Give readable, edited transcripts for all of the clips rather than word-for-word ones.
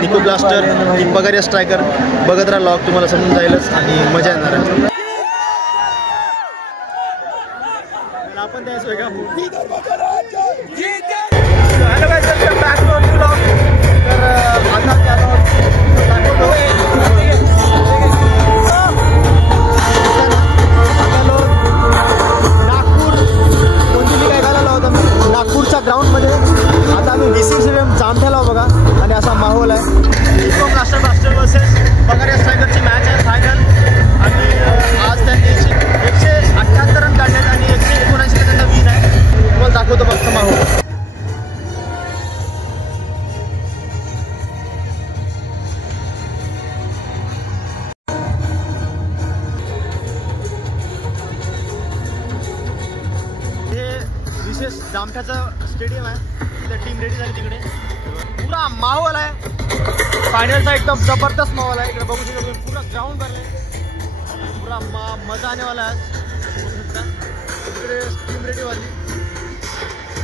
निको ब्लास्टर, पगारिया स्ट्रायकर बघत राहा लॉग, तुम्हाला समजून जाईलच आणि मजा येणार आहे. आपण त्याच वेगळा नागपूरच्या ग्राउंडमध्ये आता आम्ही VCCM जामठ्याला बघा आणि असा माहोल आहे. निको ब्लास्टर वर्सेस पगारिया स्ट्रायकरची मॅच आहे फायनल. आणि आज त्यांनी 178 रन काढलेत आणि 179 त्यांचा विन आहे. तुम्हाला दाखवतो फक्त माहोल. जामठ्याचं स्टेडियम आहे, त्या टीम रेडी झाली तिकडे. पुरा माहोल आहे फायनलचा, एकदम जबरदस्त माहोल आहे. इकडे बघू शकतो पुरा ग्राउंड भरले, पुरा मजा आनेवाला आहे. इकडे टीम रेडी झाली.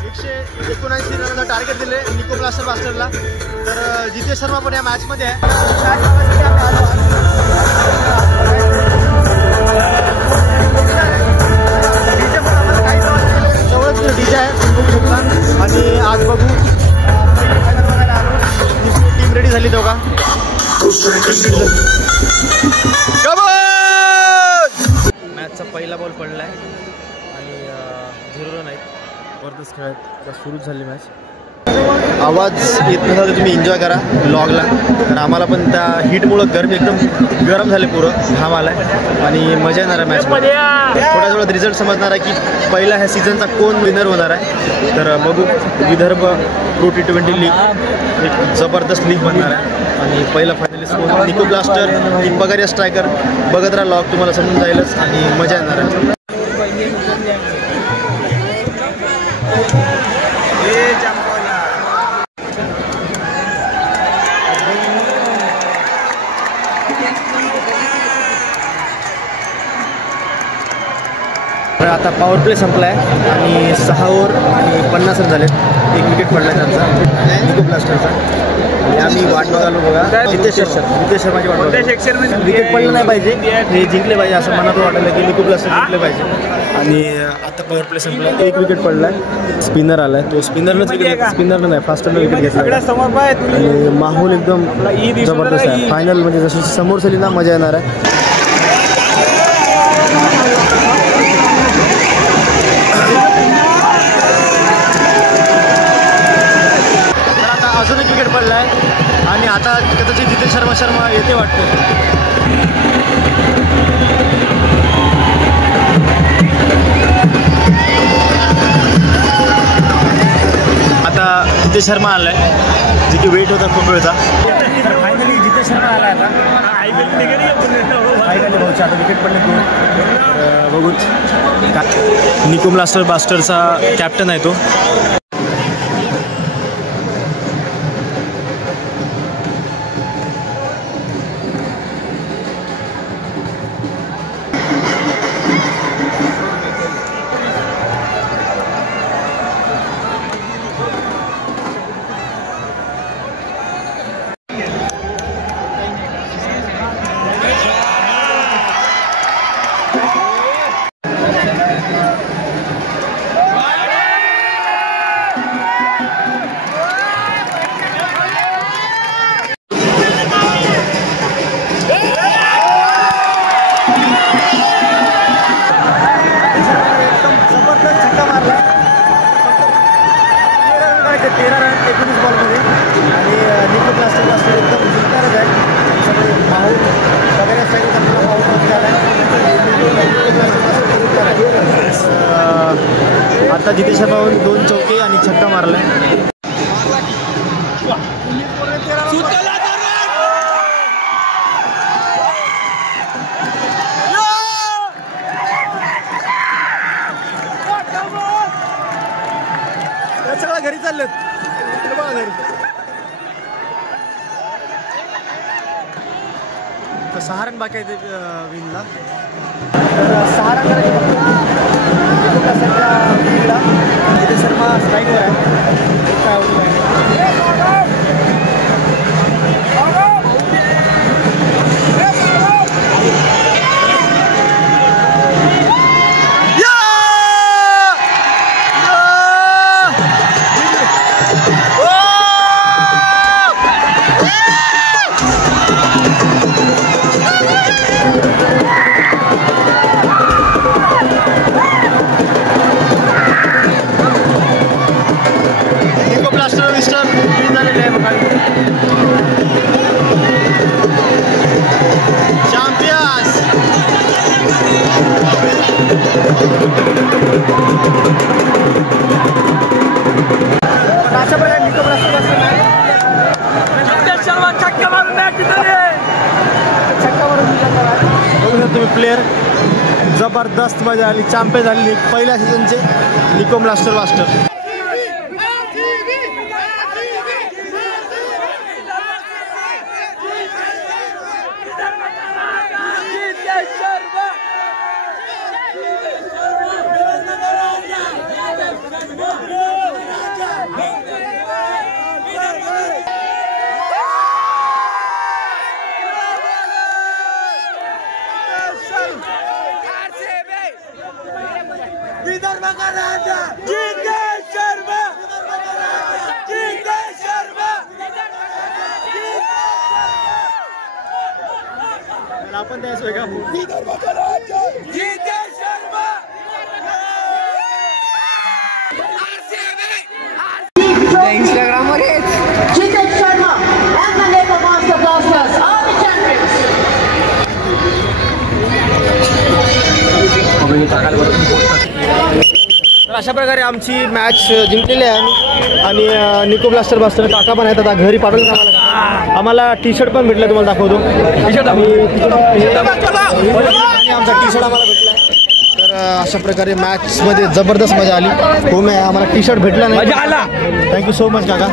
179 रनचा टार्गेट दिले निको ब्लास्टरला. तर जितेश शर्मा पण या मॅचमध्ये आहे. डीजे आहे आणि आज बघू टीम रेडी झाली दोघा. मॅचचा पहिला बॉल पडलाय आणि 0 रन आहेत. जबरदस्त खेळात सुरूच झाली मॅच. आवाज येत नसा तर तुम्ही एन्जॉय करा लॉगला. तर आम्हाला पण त्या हीटमुळं एकदम गरम झाले, पुरं घाम आला आहे आणि मजा येणार आहे मॅचमध्ये. थोडा रिझल्ट समजणार आहे की पहिला ह्या सीझनचा कोण विनर होणार आहे. तर बघू. विदर्भ प्रो T20 लीग एक जबरदस्त लीग बनणार आहे आणि पहिला फायनलिस्ट निको ब्लास्टर, पगारिया स्ट्रायकर बघत राहा लॉग, तुम्हाला समजून जाईलच आणि मजा येणार आहे. आता पॉवर प्ले संपला आहे आणि 6 ओव्हर आणि 50 रन झालेत. 1 विकेट पडला त्यांचा निको ब्लास्टरचा. आणि आम्ही वाट बघालो बघा. जितेश शर्माची वाट बघा. विकेट पडलं नाही पाहिजे, हे जिंकले पाहिजे असं मनात वाटलं की निको ब्लास्टर जिंकले पाहिजे. आणि आता पॉवर प्ले संपला. 1 विकेट पडला आहे. स्पिनर आलाय, तो स्पिनरनं नाही फास्टरनं विकेट घेतला आणि माहोल एकदम जबरदस्त आहे. फायनल म्हणजे जशी समोर झाली ना मजा येणार आहे. अजून एक विकेट पडला आहे आणि आता कदाचित जितेश शर्मा येते वाटतं. आता जितेश शर्मा आलाय, जे की वेट होता खूप वेळचा. फायनली जितेश शर्मा आला आता. आता विकेट पडले 2. बघूच निको ब्लास्टरचा कॅप्टन आहे तो. आता जितेश शर्मावरून 2 चौके आणि छक्का मारला. सगळं घरी चाललेत. तर 6 रन बाकी आहेत विनला. तर 6 रन करायचे. जितेश शर्मा स्ट्राईकवर आहे. तुम्ही प्लेयर. जबरदस्त मजा आली. चॅम्पियन झाली पहिल्या सीझनचे निको ब्लास्टर. आपण द्यायचोय का इंस्टाग्राम वर तर अशा प्रकारे आमची मॅच जिंकलेली आहे आणि निको ब्लास्टर काका पण आहेत. आता घरी पाठवलं आम्हाला टी शर्ट पण भेटला. तुम्हाला दाखवतो टी शर्ट आमचा टी शर्ट आम्हाला भेटला. तर अशा प्रकारे मॅचमध्ये जबरदस्त मजा आली. हो मी आम्हाला टी शर्ट भेटला नाही. थँक्यू सो मच काका.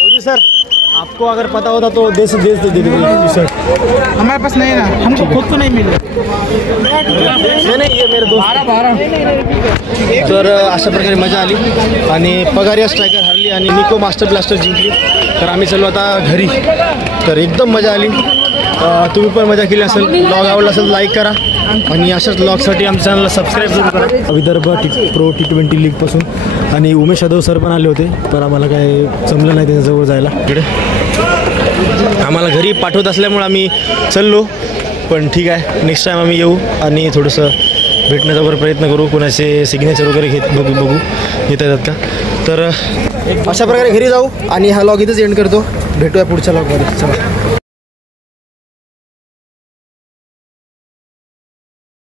हो जी सर, आपको अगर पता होता तो दे दे टी शर्ट. हमारे पास नहीं ना, हमको खुद को नहीं मिले. नहीं ये मेरे दोस्त 12. तर अशा प्रकारे मजा आली आणि पगारिया स्ट्रायकर हरली आणि निको ब्लास्टर जिंकली. तर आम्ही चाललो आता घरी. तर एकदम मजा आली. तुम्ही पण मजा केली असेल. ब्लॉग आवडला असेल लाईक करा आणि अशाच ब्लॉगसाठी आमच्या चॅनलला सबस्क्राईब जरूर करा. विदर्भ प्रो T20 लीगपासून आणि उमेश यादव सर पण आले होते, पण आम्हाला काय जमलं नाही त्यांच्याजवळ जायला. इकडे आम्हाला घरी पाठवत असल्यामुळे आम्ही चाललो. पण ठीक आहे, नेक्स्ट टाईम आम्ही येऊ आणि थोडंसं भेटण्याचा वगैरे प्रयत्न करू. कोणाचे सिग्नेचर वगैरे बघू येत येतात का. तर अशा प्रकारे घरी जाऊ आणि हा लॉग इथंच एंड करतो. भेटूया पुढच्या लॉगमध्ये. चला.